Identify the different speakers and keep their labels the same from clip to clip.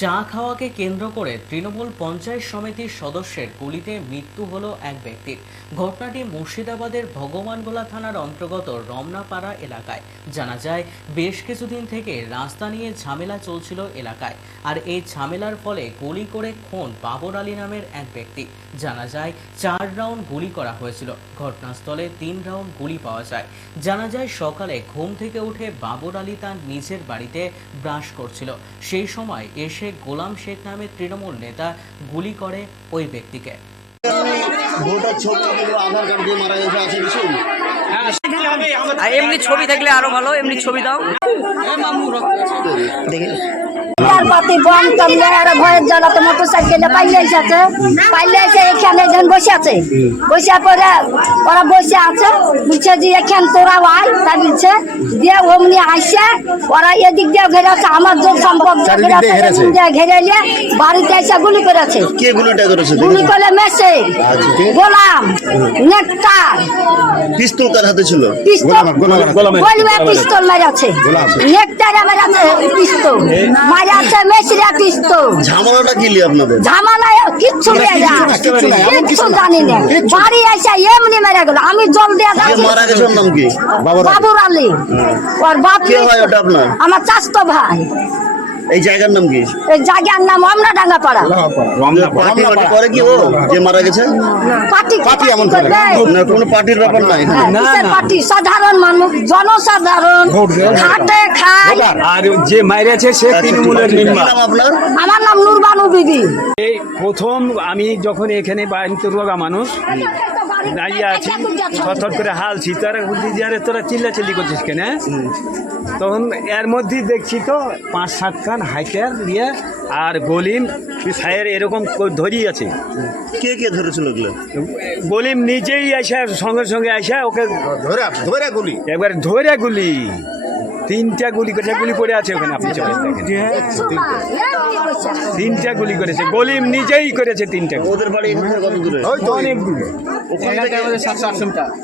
Speaker 1: চা খাওয়াকে কেন্দ্র করে তৃণমূল পঞ্চায়েত সমিতির সদস্যের গুলিতে মৃত্যু হলো এক ব্যক্তির। ঘটনাটি মুর্শিদাবাদের ভগবানগোলা থানার অন্তর্গত রমনাপাড়া এলাকায়। জানা যায়, বেশ কিছুদিন থেকে রাস্তা নিয়ে ঝামেলা চলছিল এলাকায়, আর এই ঝামেলার ফলে গুলি করে খুন বাবর আলী নামের এক ব্যক্তি। জানা যায়, চার রাউন্ড গুলি করা হয়েছিল। ঘটনাস্থলে তিন রাউন্ড গুলি পাওয়া যায়। জানা যায়, সকালে ঘুম থেকে উঠে বাবর আলী তার নিজের বাড়িতে ব্রাশ করছিল। সেই সময় এসে গোলাম শেখ নামে তৃণমূল নেতা গুলি করে ওই ব্যক্তিকে।
Speaker 2: ভোটার ছবি আধার কার্ড দিয়ে মারা গেছে আছে কিছু?
Speaker 3: এমনি ছবি থাকলে আরও ভালো এমনি ছবি দাও।
Speaker 4: তার বন্ধ করলে আর ভয়ের জ্বালাতে মোটর সাইকেলে পাইলে এসেছে। পাইলে এসে এখানে যেন বসে আছে। বসে পরে ওরা বসে আছে বলছে যে এখান তোরা আয় তা বলছে দিয়ে অমনি আসে ওরা এদিক দিয়ে ঘেরে আছে আমার যে সম্পর্ক
Speaker 2: চারিদিক
Speaker 4: ঘেরে নিয়ে বাড়িতে এসে গুলি করেছে। গুলি করে মেসে
Speaker 2: আচ্ছা,
Speaker 4: গোলাম নেকটার
Speaker 2: পিস্তল কার হাতে ছিল?
Speaker 4: পিস্তল পিস্তল মেরেছে। নেকটারে মেরেছে পিস্তল। মারাছে মেসিরা পিস্তল
Speaker 2: ঝামেলাটা কি আপনাদের?
Speaker 4: ঝামেলা কিচ্ছু নেই কিচ্ছু জানি না। বাড়ি এসে এমনি মেরে গেল। আমি জল দিয়ে যাচ্ছি।
Speaker 2: মারা গেছেন নাম কি?
Speaker 4: বাবুর আলী। ওর বাপ
Speaker 2: কে হয় ওটা আপনার?
Speaker 4: আমার চাস্তো ভাই।
Speaker 2: এই জায়গার নাম কি?
Speaker 4: এই জায়গার নাম আমরা ডাঙ্গা পাড়া
Speaker 2: পার্টি মাটি করে কি ও যে মারা গেছে?
Speaker 4: পার্টি পার্টি এমন করবে।
Speaker 2: না কোনো পার্টির ব্যাপার নাই
Speaker 4: হ্যাঁ, কিসের পার্টি সাধারণ মানুষ জনসাধারণ খাটে খায়।
Speaker 5: আর যে মাইরেছে সে
Speaker 2: আচ্ছা,
Speaker 5: তৃণমূলের
Speaker 2: নাম আপনার?
Speaker 4: আমার নাম নুরবানু বিবি।
Speaker 5: এই প্রথম আমি যখন এখানে বাড়িতে রোগা মানুষ আছি। করে হালছি তারা বলছি যে আরে তোরা চিল্লা চিল্লি করছিস কেন হ্যাঁ? তখন এর মধ্যেই দেখছি তো পাঁচ সাত খান হাইটার দিয়ে আর গলিম সায়ের এরকম ধরিয়ে আছে।
Speaker 2: কে কে ধরেছিল ওগুলো?
Speaker 5: গলিম নিজেই আসে সঙ্গে সঙ্গে আসে ওকে
Speaker 2: ধরে গুলি।
Speaker 5: একবার ধরে গুলি। তিনটা গুলি করেছে গুলি পড়ে আছে ওখানে আপনি চলে দেখেন। তিনটা গুলি করেছে গলিম নিজেই করেছে তিনটা
Speaker 2: ওদের বাড়ি এখানে কত দূরে?
Speaker 5: অনেক দূরে।
Speaker 2: ওখান থেকে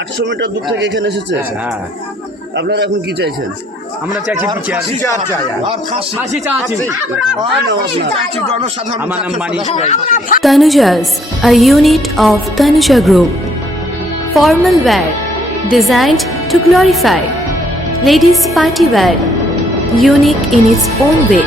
Speaker 2: আটশো মিটার। দূর থেকে এখানে এসেছে?
Speaker 5: হ্যাঁ।
Speaker 2: আপনারা এখন কি চাইছেন?
Speaker 5: আমরা চাইছি বিচার
Speaker 3: ফাঁসি?
Speaker 5: আমার নাম
Speaker 6: a unit of Tanuja Group. Formal wear designed to glorify. Ladies party wear, unique in its own way.